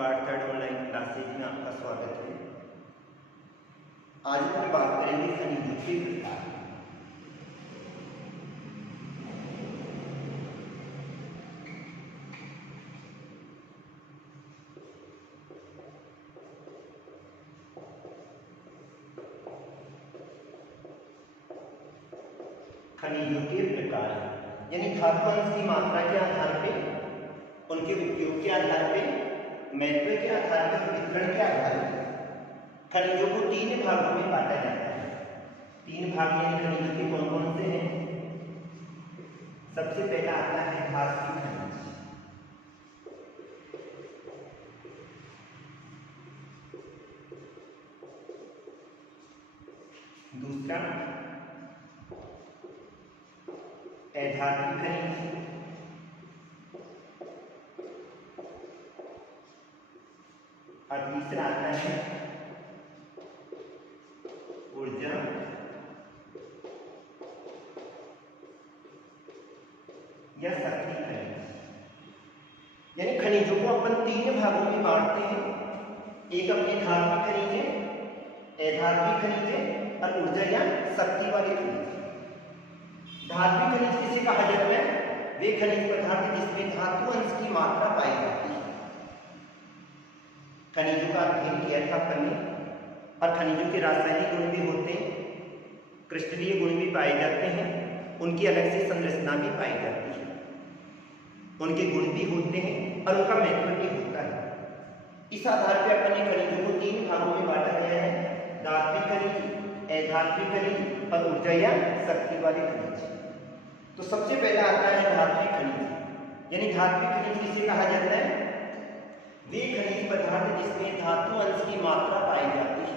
Part third online classes में आपका स्वागत है। आज हम बात करेंगे खनिजों के प्रकार। खनिजों के प्रकार यानी धातु अंश की मात्रा के आधार पे, उनके उपयोग के आधार पे, महत्व के आधार पर, वितरण के आधार पर खनिजों को तीन भागों में बांटा जाता है। तीन भाग यानी खनिजों के कौन कौन से हैं? सबसे पहला आता है धात्विक खनिज, दूसरा अधात्विक खनिज, और तीसरा आता है ऊर्जा या शक्ति खनिज। यानी खनिजों को अपन तीन भागों में बांटते हैं। एक अपने धात्विक खनिज है, अधात्विक खनिज है और ऊर्जा या शक्ति वाले खनिज। धात्विक खनिज किसे कहा जाता है? वे खनिज पदार्थ जिसमें धातु अंश की मात्रा पाई जाती है। खनिजों का अध्ययन किया था अपन ने, और खनिजों के रासायनिक गुण भी होते हैं, क्रिस्टलीय गुण भी पाए जाते हैं, उनकी अलग से संरचना भी पाई जाती है, उनके गुण भी होते हैं और उनका महत्व भी होता है। इस आधार पर अपन ने खनिजों को तीन भागों में बांटा गया है: धात्विक खनिज, अधात्विक खनिज और ऊर्जा या शक्ति वाले खनिज। तो सबसे पहला आता है धात्विक खनिज। यानी धात्विक खनिज किसे कहा जाता है? वे खनिज पदार्थ जिसमें धातु अंश की मात्रा पाई जाती है।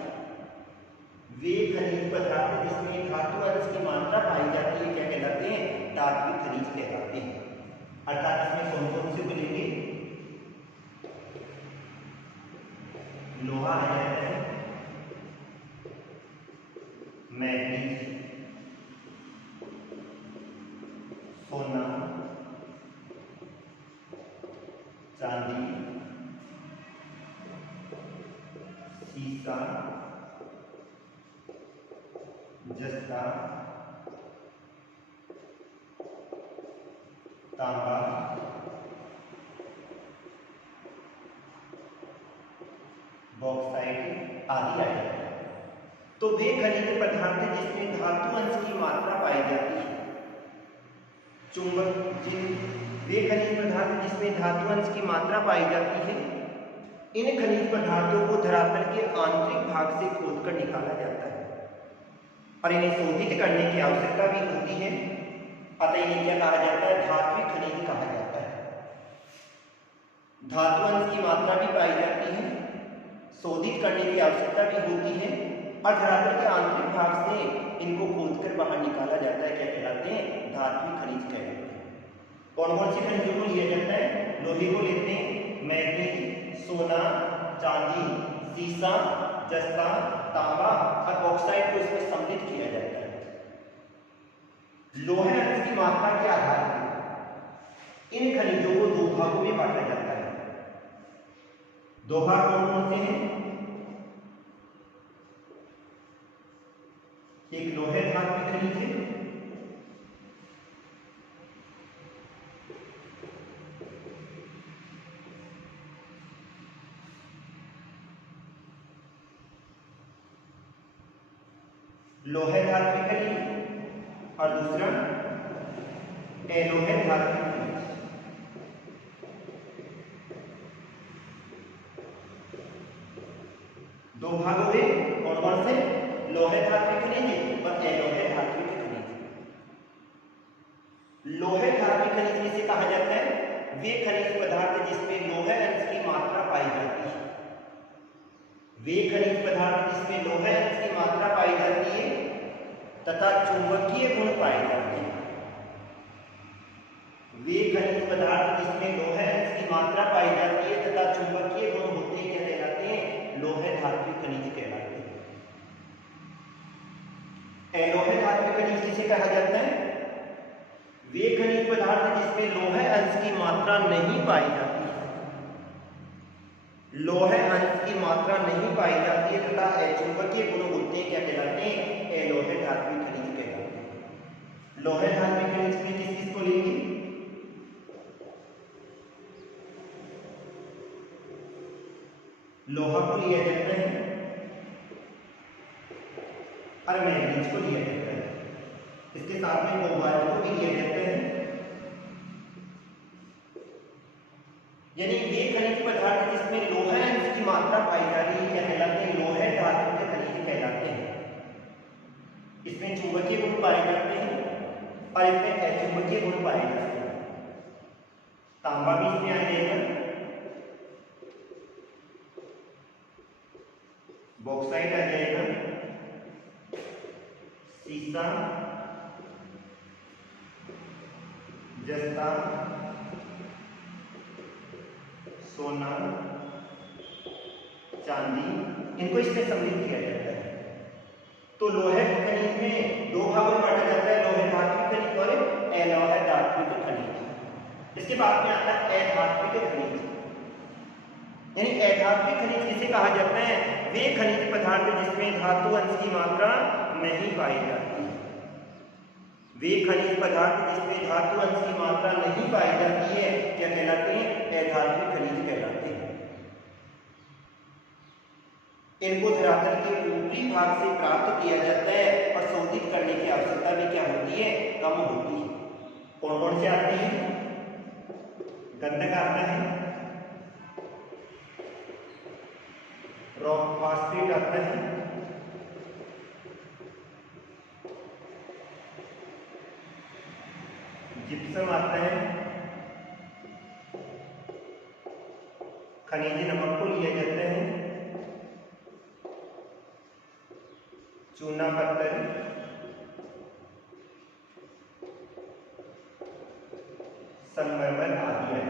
वे खनिज पदार्थ जिसमें धातु अंश की मात्रा पाई जाती है क्या कहलाते हैं? धात्विक खनिज कहलाते हैं। अर्थात इसमें कौन कौन से मिलेंगे? लोहा आ जाता है, मैग्नीज, सोना, चांदी, सीसा, जस्ता, तांबा, बॉक्साइट आदि आ जाते हैं। तो वे खनिज पदार्थ जिसमें धातु अंश की मात्रा पाई जाती है। वे खनिज पदार्थ जिसमें धातु अंश की मात्रा पाई जाती है, इन खनिज पदार्थों को धरातल के आंतरिक भाग से खोदकर निकाला जाता है और इन्हें शोधित करने की आवश्यकता भी होती है। अतः इन्हें क्या कहा जाता है? धात्विक खनिज कहा जाता है। धातु अंश की मात्रा भी पाई जाती है, शोधित करने की आवश्यकता भी होती है और धरातल के आंतरिक भाग से इनको खोदकर बाहर निकाला जाता है। क्या कहलाते हैं? धात्विक खनिज कहलाते हैं। कौन कौन से खनिजों को लिया जाता है? लोहे को लेते हैं, मैग्नीज, सोना, चांदी, सीसा, जस्ता, तांबा और बॉक्साइट को इसमें सम्मिलित किया जाता है। लोहे अंश की मात्रा के आधार पर इन खनिजों को दो भागों में बांटा जाता है। दो भाग कौन कौन से हैं? एक लोहे धात्विक खनिज है, लोहे धात्विक खनिज और दूसरा अलोहे धात्विक खनिज। दो भाग हुए, कौन कौन से? लोहे धात्विक खनिज और अलोहे धात्विक खनिज। लोहे धात्विक खनिज किसे कहा जाता है? वे खनिज पदार्थ जिसमें लोहे अंश की मात्रा पाई जाती है। वे खनिज पदार्थ जिसमें लोहे अंश की मात्रा पाई जाती है तथा चुंबकीय गुण पाए जाते हैं। वे खनिज पदार्थ जिसमें लोहे अंश की मात्रा पाई जाती है तथा चुंबकीय गुण होते हैं क्या कहलाते हैं? लोहे धात्विक खनिज कहलाते हैं। अलोहे धात्विक खनिज किसे कहा जाता है? वे खनिज पदार्थ जिसमें लोहे अंश की मात्रा नहीं पाई जाती है। लोहे अंश की मात्रा नहीं पाई जाती है तथा अचुंबकीय गुण होते हैं, क्या कहलाते हैं? अलोहे धात्विक खनिज कहलाते हैं। लोहे धात्विक खनिज में किस चीज को लेंगे? लोहा को लिया जाता है और मैग्नीज को लिया जाता है। इसके साथ में कोबाल्ट को भी लिया जाता है। यानी वे खनिज पदार्थ जिसमें लोहा अंश की मात्रा पाई जा रही है, क्या कहलाते हैं? लोहे धातु के खनिज कहलाते हैं। इसमें चुंबकीय गुण पाए जाते हैं और इसमें अचुंबकीय गुण पाए जाते हैं। तांबा भी इसमें आ जाएगा, बॉक्साइट आ जाएगा, सीसा, जस्ता, सोना, चांदी, इनको इसमें सम्मिलित किया जाता है। तो लोहे खनिज में दो भागों में बांटा जाता है, लोहे धात्विक खनिज और अलोहे धात्विक खनिज। इसके बाद में आता है अधात्विक खनिज। यानी अधात्विक खनिज किसे कहा जाता है? वे खनिज पदार्थ जिसमें धातु अंश की मात्रा नहीं पाई जाती। वे खनिज पदार्थ जिसमें धातु अंश की मात्रा नहीं पाई जाती है, क्या कहलाते हैं? अधात्विक खनिज कहलाते हैं। इनको धरातल के ऊपरी भाग से प्राप्त किया जाता है और शोधित करने की आवश्यकता भी क्या होती है? कम होती है। कौन कौन से आते हैं? गंधक आता है, रॉक फास्फेट आता है, जिप्सम आता है, खनिज नमक को लिया जाता है, चूना पत्थर, संगमरमर आदि है।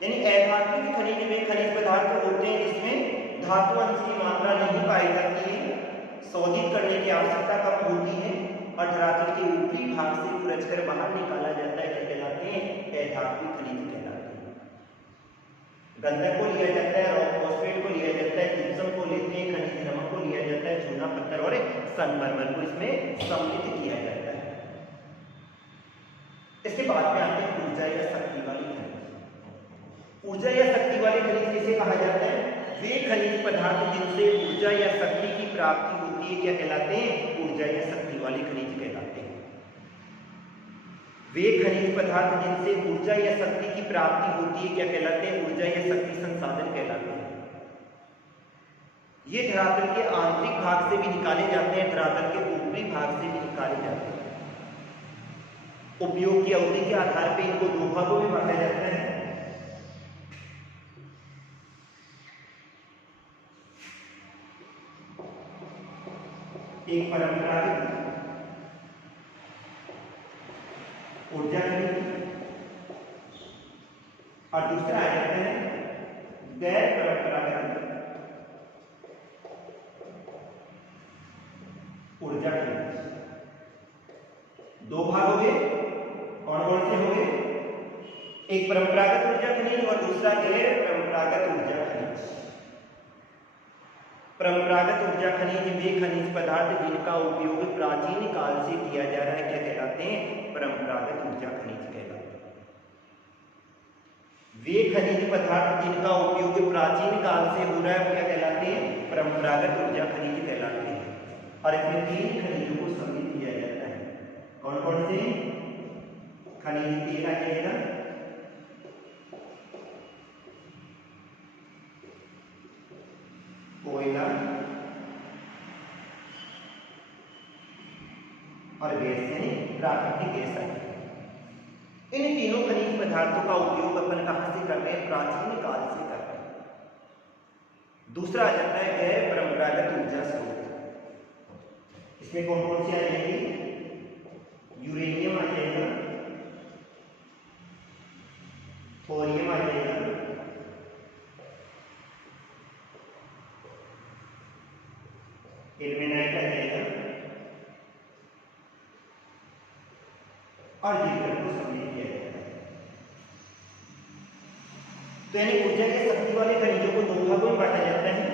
यानी अधात्विक खनिज में खनिज पदार्थ होते हैं जिसमें धातु अंश की मात्रा नहीं पाई जाती है, शोधित करने की आवश्यकता कम होती है और धरातल के ऊपरी भाग से खुरचकर बाहर निकाला जाता है, क्या कहलाते हैं? अधात्विक खनिज कहलाते हैं। गंधक को लिया जाता है, रॉक फॉस्फेट को लिया जाता है, जिप्सम को लेते हैं, खनिज नमक को लिया जाता है, चूना पत्थर और संगमरमर को इसमें सम्मिलित किया जाता है। इसके बाद में आते हैं ऊर्जा या शक्ति वाली खनिज। ऊर्जा या शक्ति वाले खनिज किसे कहा जाता है? वे खनिज पदार्थ जिनसे ऊर्जा या शक्ति की प्राप्ति होती है, क्या कहलाते हैं? ऊर्जा या शक्ति वाले खनिज कहलाते हैं। वे खनिज पदार्थ जिनसे ऊर्जा या शक्ति की प्राप्ति होती है, क्या कहलाते हैं? ऊर्जा या शक्ति संसाधन कहलाते हैं। ये धरातल के आंतरिक भाग से भी निकाले जाते हैं, धरातल के ऊपरी भाग से भी निकाले जाते हैं। उपयोग की अवधि के आधार पर इनको दो भागों में बांटा जाता है। एक परंपरागत ऊर्जा खनिज और दूसरा आ जाता है गैर परंपरागत ऊर्जा खनिज। दो भाग हो गए, कौन कौन से हो गए? एक परंपरागत ऊर्जा खनिज और दूसरा गैर परंपरागत ऊर्जा खनिज। परंपरागत ऊर्जा खनिज वे खनिज पदार्थ जिनका उपयोग प्राचीन काल से किया जा रहा है, क्या कहलाते हैं? परंपरागत ऊर्जा खनिज कहलाते हैं। वे खनिज पदार्थ जिनका उपयोग प्राचीन काल से हो रहा है, क्या कहलाते हैं? परंपरागत ऊर्जा खनिज कहलाते हैं। और इसमें तीन खनिजों को सम्मिलित किया जाता है। कौन कौन से? खनिज तेल आ जाएगा, कोयला और गैस यानी प्राकृतिक गैस है। इन तीनों खनिज पदार्थों का उपयोग अपन कहां से कर रहे हैं? प्राचीन काल से कर रहे हैं। दूसरा आ जाता है गैर परंपरागत ऊर्जा स्रोत। इसमें कौन कौन सी आ जाएगी? यूरेनियम आ जाएगा, थोरियम आ जाएगा, इल्मेनाइट आ जाएगा और जिंकर को सम्मिलित किया जाता है। तो यानी ऊर्जा के शक्ति वाले खनिजों को दो भागों में बांटा जाता है।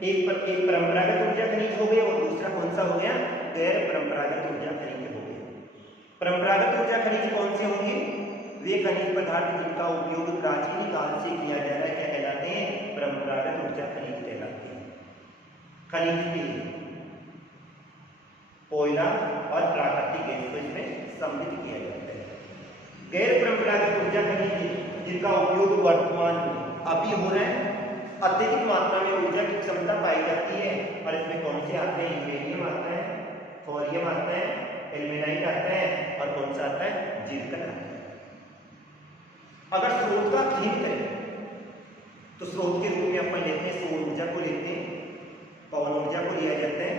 एक परंपरागत ऊर्जा खनिज हो गया और दूसरा कौन सा हो गया, गैर परंपरागत ऊर्जा खनिज हो गया। परंपरागत ऊर्जा खनिज कौन से होंगे, वे खनिज पदार्थ जिनका उपयोग प्राचीन काल से किया जा रहा है, क्या कहलाते हैं, परंपरागत ऊर्जा खनिज कहलाते हैं। खनिज तेल, कोयला और प्राकृतिक गैस को इसमें सम्मिलित किया जाता है। गैर परंपरागत ऊर्जा खनिज जिनका उपयोग वर्तमान में अभी हो रहा है, अत्यधिक मात्रा में ऊर्जा की क्षमता पाई जाती है, और इसमें कौन से आते हैं, यूरेनियम आता है, थोरियम आता है, एल्यूमिनाइट आता है, और कौन सा आता है, जिरकन आता है। अगर स्रोत का अध्ययन करें तो स्रोत के रूप में अपन लेते हैं सौर ऊर्जा को लेते हैं, पवन ऊर्जा को लिया जाता है,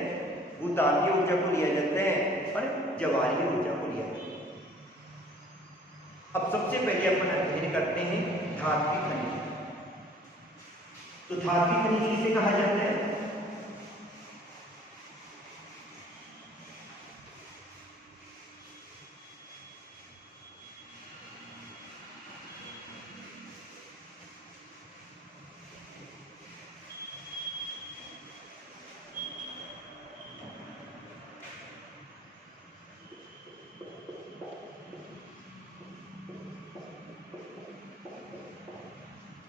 भूतापीय ऊर्जा को लिया जाता है, और ज्वारीय ऊर्जा को लिया जाता है। अब सबसे पहले अपन अध्ययन करते हैं धात्विक खनिज। तो धात्विक खनिज किसे कहा जाता है,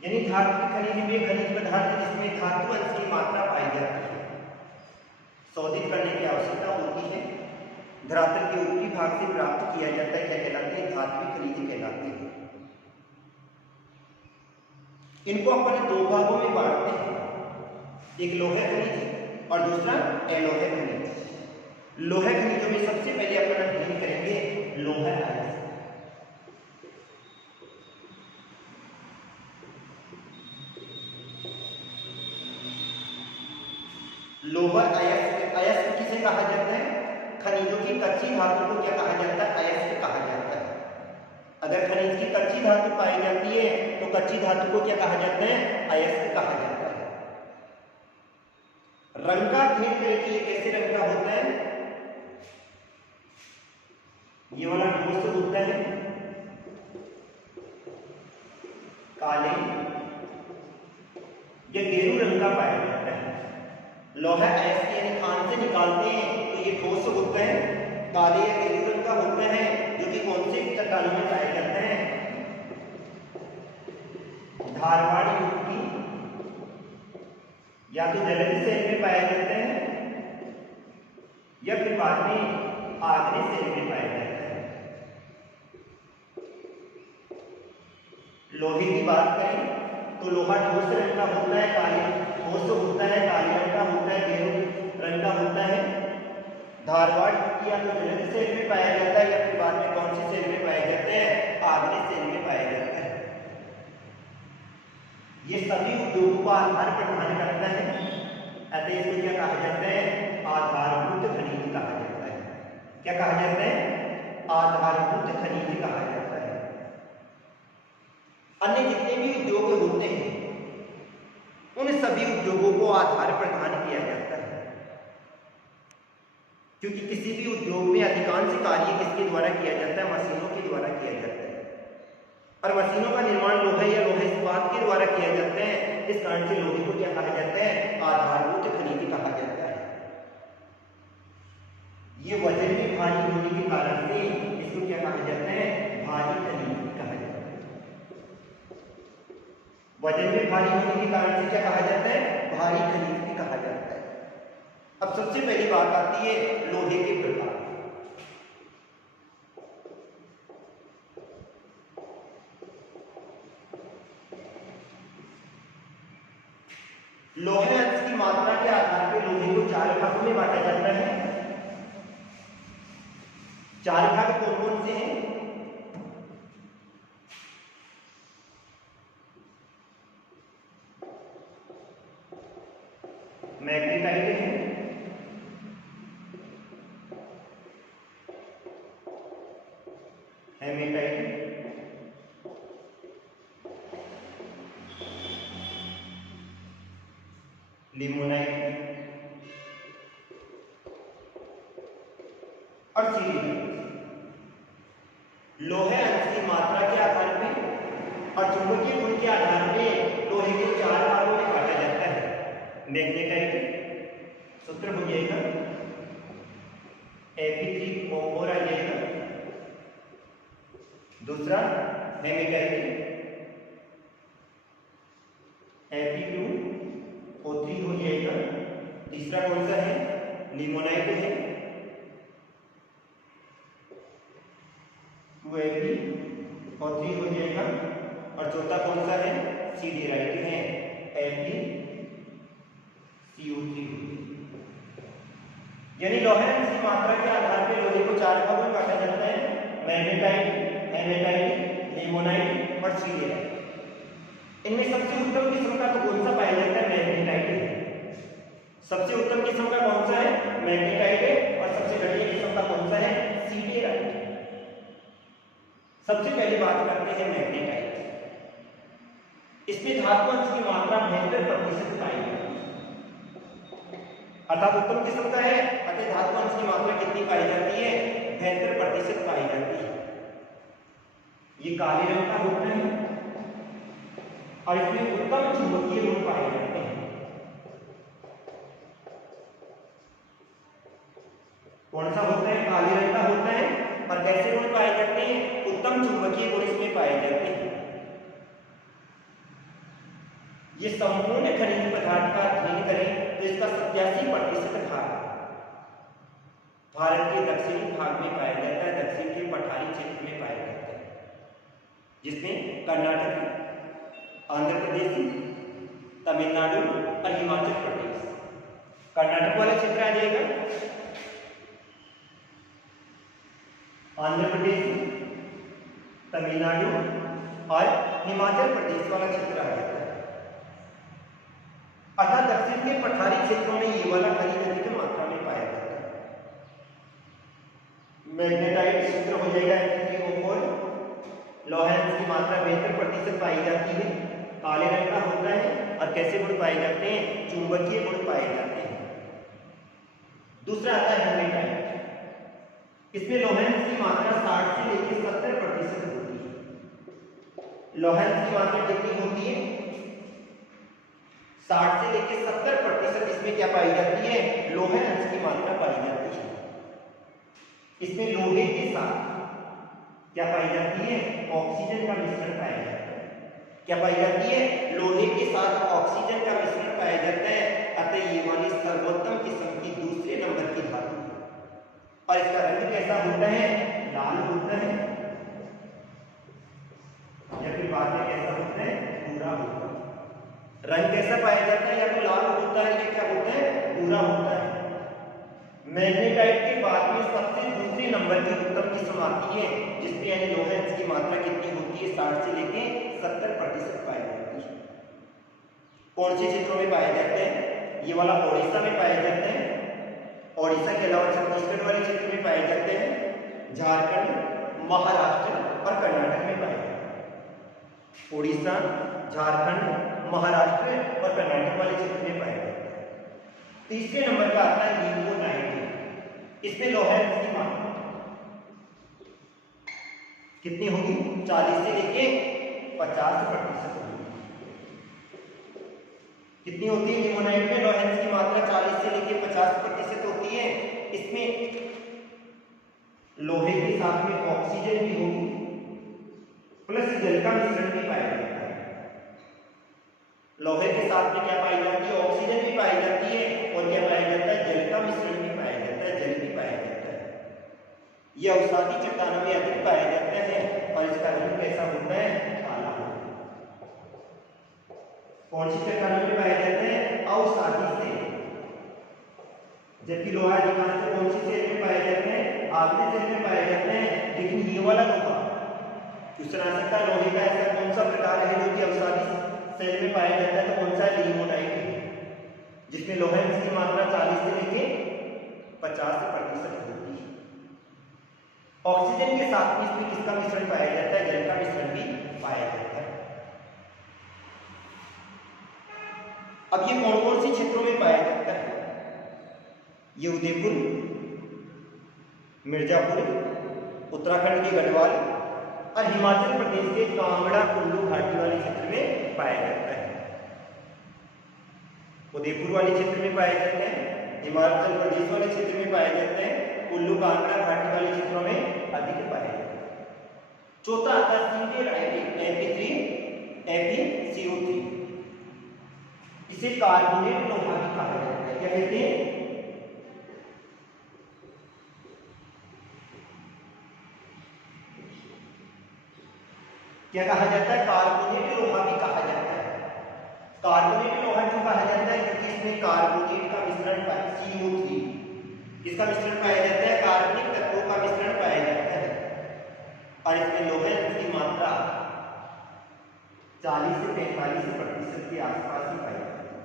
यानी धात्विक खनिज में खनिज पदार्थ जिसमें धातु अंश की मात्रा पाई जाती है, शोधित करने की आवश्यकता होती है, धरातल के ऊपरी भाग से प्राप्त किया जाता है, क्या कहलाते हैं, धात्विक खनिज कहलाते हैं। इनको अपन दो भागों में बांटते हैं, एक लोहे खनिज और दूसरा अलोहे खनिज। लोहे खनिजों में सबसे पहले अपन अध्ययन करेंगे लोहा अयस्क। लोहा अयस्क, अयस्क किसे कहा जाता है, खनिजों की कच्ची धातु को क्या कहा जाता है, अयस्क कहा जाता है। अगर खनिज की कच्ची धातु पाई जाती है तो कच्ची धातु को क्या कहा जाता है, अयस्क कहा जाता है। रंग का अध्ययन करें कि ये कैसे रंग का होता है, ये वाला ठोस होता है काले या गेरू रंग का पाया जाता है। लोहा अयस्क यानी खान से निकालते हैं तो ये ठोस होता है, काले या गेरू रंग का होता है, जो कि कौन से चट्टानों में पाया जाता है, धारवाड़ युग की या तो जलद सेल में पाया जाता है या फिर बाद में आग्नेय सेल में पाया जाता है। लोहे की बात करें तो लोहा ठोस रंग का होता है, काले ठोस होता है, काले रंग का होता है, गेरू रंग का होता है। धारवाड़ या तो जलद सेल में पाया जाता है या फिर बाद में कौन सी सेल में पाया जाता है, आग्नेय सेल में पाया जाता है। ये सभी उद्योगों का आधार प्रदान करता है, अतः इसको क्या कहा जाता है, आधारभूत खनिज कहा जाता है। क्या कहा जाता है, आधारभूत खनिज कहा जाता है। अन्य जितने भी उद्योग होते हैं उन सभी उद्योगों को आधार प्रदान किया जाता है, क्योंकि किसी भी उद्योग में अधिकांश कार्य किसके द्वारा किया जाता है, मशीनों के द्वारा किया जाता है, और मशीनों का निर्माण लोहे या लोहे इस्पात के द्वारा किया जाता है। इस कारण से लोहे को क्या कहा जाता है, आधारभूत खनिज कहा जाता है। ये वजन में भारी होने के कारण से इसको क्या कहा जाता है, भारी खनिज कहा जाता है। वजन में भारी होने के कारण से क्या कहा जाता है, भारी खनिज भी कहा जाता है। अब सबसे पहली बात आती है लोहे के प्रकार। लोहे अंश की मात्रा के आधार पर लोहे को चार भागों में बांटा जाता है। चार भाग कौन कौन से हैं, मैग्नेटाइट है, हेमेटाइट, लिमोनाइट और सिलिकाइट। लोहे अंश की मात्रा के आधार पर और चुंबकीय गुण के आधार पे लोहे को 4 भागों में बांटा जाता है। मैग्नेटाइट सूत्र हो जाएगा Fe3O4 आ जाएगा। दूसरा हेमेटाइट Fe2O3 हो जाएगा। तीसरा कौन सा है? लिमोनाइट है, 2Fe3 हो जाएगा। और चौथा कौन सा है? सिडेराइट है, FeCO3। यानी लोहेंस की मात्रा के आधार पर लोहे को 4 भागों में बांटा जाता है, मैग्नेटाइट, हेमेटाइट, लिमोनाइट और सिडेराइट। इनमें सबसे उत्तम किस्म का तो कौन सा पाया जाता है? मैग्नेटाइट है। सबसे उत्तम किस्म का कौन सा है? मैग्नेटाइट है। और सबसे घटिया किस्म का कौन सा है? सिडेराइट। सबसे पहले बात करते हैं मैग्नेटाइट। इसमें धातु अंश की मात्रा 72% पाई जाती है, अर्थात उत्तम किस्म का है, अतः धातु अंश की मात्रा कितनी पाई जाती है? 72% पाई जाती है। ये काले रंग का होता है और इसमें उत्तम चुंबकीय गुण पाए जाते हैं। कौन सा होता है? काले रंग का होता है। और कैसे गुण पाए जाते हैं? उत्तम चुंबकीय गुण इसमें पाए जाते हैं। ये संपूर्ण खनिज पदार्थ का अध्ययन करें तो इसका 87% भाग भारत के दक्षिणी भाग में पाया जाता है, दक्षिण के पठारी क्षेत्र में पाया जाता है, जिसमें कर्नाटक, आंध्र प्रदेश, तमिलनाडु और हिमाचल प्रदेश। कर्नाटक वाला क्षेत्र आ जाएगा, आंध्र प्रदेश, तमिलनाडु और हिमाचल प्रदेश वाला क्षेत्र आ जाता है। अर्थात दक्षिण के पठारी क्षेत्रों में ये वाला खनिज अधिक मात्रा में पाया जाता है। मैग्नेटाइट सूत्र हो जाएगा Fe3O4। लोहेंस की मात्रा 72% पाई जाती है, काले रंग का होता है। और कैसे गुण पाए जाते हैं? चुंबकीय गुण पाए जाते हैं। दूसरा आता है हेमेटाइट। इसमें लोहेंस की मात्रा 60 से लेकर 70% होती है। लोहेंस की मात्रा कितनी होती है? 60 से लेकर 70% इसमें क्या पाई जाती है? लोहे अंश की मात्रा पाई जाती है। इसमें लोहे के साथ क्या पाई जाती है? ऑक्सीजन का मिश्रण पाया जाता है। क्या पाई जाती है? लोहे के साथ ऑक्सीजन का मिश्रण पाया जाता है। अतः ये वाली सर्वोत्तम किस्म की दूसरे नंबर की धातु है। और इसका रंग कैसा होता है? लाल होता है, या फिर बाद में कैसा होता है? भूरा होता है। रंग कैसा पाया जाता है? या तो लाल होता है या क्या होता है? भूरा होता है। मैग्नेटाइट के बाद में सबसे दूसरे नंबर की उत्तम किस्म आती है, जिसमें यानी लोहेंस की मात्रा कितनी होती है? 60 से लेके 70% पाई जाती है। कौन से क्षेत्रों में पाए जाते हैं? ये वाला ओडिशा में पाए जाते हैं। ओडिशा के अलावा छत्तीसगढ़ वाले क्षेत्र में पाए जाते हैं, झारखंड, महाराष्ट्र और कर्नाटक में पाए जाते हैं। ओडिशा, झारखंड, महाराष्ट्र और कर्नाटक वाले क्षेत्र में पाए जाते हैं। तीसरे नंबर का आता है लिमोनाइट। इसमें लोहेंस की मात्रा कितनी होगी? 40 से लेके 50% होगी। कितनी होती है लिमोनाइट में? लोहेंस की मात्रा 40 से लेके 50% होती है। इसमें लोहे के साथ में ऑक्सीजन भी होगी, प्लस जल का मिश्रण भी पाया जाता है। लोहे के साथ में क्या पाई जाती है? ऑक्सीजन भी पाई जाती है। और क्या पाया जाता है? जल का मिश्रण भी पाया जाता है, जल भी पाया जाता है। यह अवसादी चट्टानों में अधिक पाया जाता है। और इसका रंग कैसा होता है? काला होता है। कौन सी चट्टानों में पाए जाते हैं? अवसादी से। जबकि लोहा अधिकांश कौन सी सेल में पाए जाते हैं? आग्नेय सेल में पाए जाते हैं। लेकिन ये वाला लोहा क्वेश्चन आ सकता है, लोहे का ऐसा कौन सा प्रकार है जो कि अवसादी सेल में पाया जाता है? तो कौन सा है? लिमोनाइट है, जिसमें लोहेंस की मात्रा 40 से लेके 50% होती है। ऑक्सीजन के साथ में इसमें किसका मिश्रण पाया जाता है? जल का मिश्रण भी पाया जाता है। अब ये कौन कौन से क्षेत्रों में पाया जाता है? ये उदयपुर, मिर्जापुर, उत्तराखंड के गढ़वाल, और हिमाचल प्रदेश के कांगड़ा कुल्लू घाटी वाले क्षेत्र में पाया जाता है। उदयपुर वाले क्षेत्र में पाए जाते हैं, हिमाचल प्रदेश वाले क्षेत्र में पाए जाते हैं, कुल्लू कांगड़ा घाटी वाले क्षेत्रों में अधिक पाए जाते हैं। चौथा आता है FeCO3। इसे कार्बोनेट लोहा भी कहा जाता है। क्या कहते हैं? क्या कहा जाता है? कार्बोनेट लोहा भी कहा जाता है। कार्बोनेट लोहा क्यों कहा जाता है? क्योंकि इसमें कार्बोनेट का मिश्रण पाया, CO3 किसका मिश्रण पाया जाता है? कार्बनिक तत्वों का मिश्रण पाया जाता है। और इसमें लोहे की मात्रा 40 से 45% के आसपास ही पाई जाती है।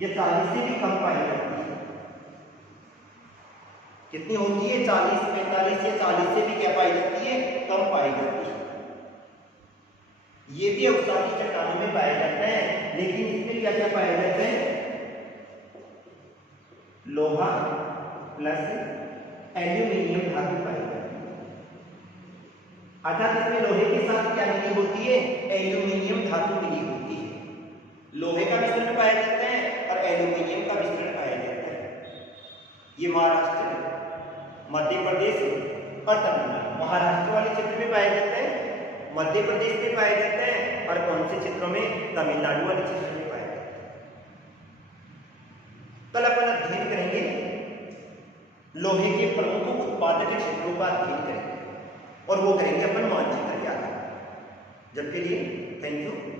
यह 40 से भी कम पाई जाती है। कितनी होती है? 40, 45 या 40 से भी क्या पाई जाती है? कम पाई जाती है। ये भी अवसादी चट्टानों में पाया जाता है, लेकिन इसमें क्या क्या पाया जाता है? लोहा प्लस एल्यूमिनियम धातु पाई जाती है। अर्थात इसमें लोहे के साथ क्या मिली होती है? एल्यूमिनियम धातु मिली होती है। लोहे का मिश्रण पाया जाता है और एल्यूमिनियम का मिश्रण पाया जाता है। ये महाराष्ट्र, मध्य प्रदेश और तमिलनाडु, महाराष्ट्र वाले क्षेत्र में पाया जाता है, मध्य प्रदेश में पाया जाता है और कौन से क्षेत्रों में? तमिलनाडु वाले क्षेत्र में पाया जाता है। कल अपन अध्ययन करेंगे लोहे के प्रमुख उत्पादक क्षेत्रों का अध्ययन करेंगे और वो करेंगे अपन मानचित्र के आधार। जब के लिए थैंक यू।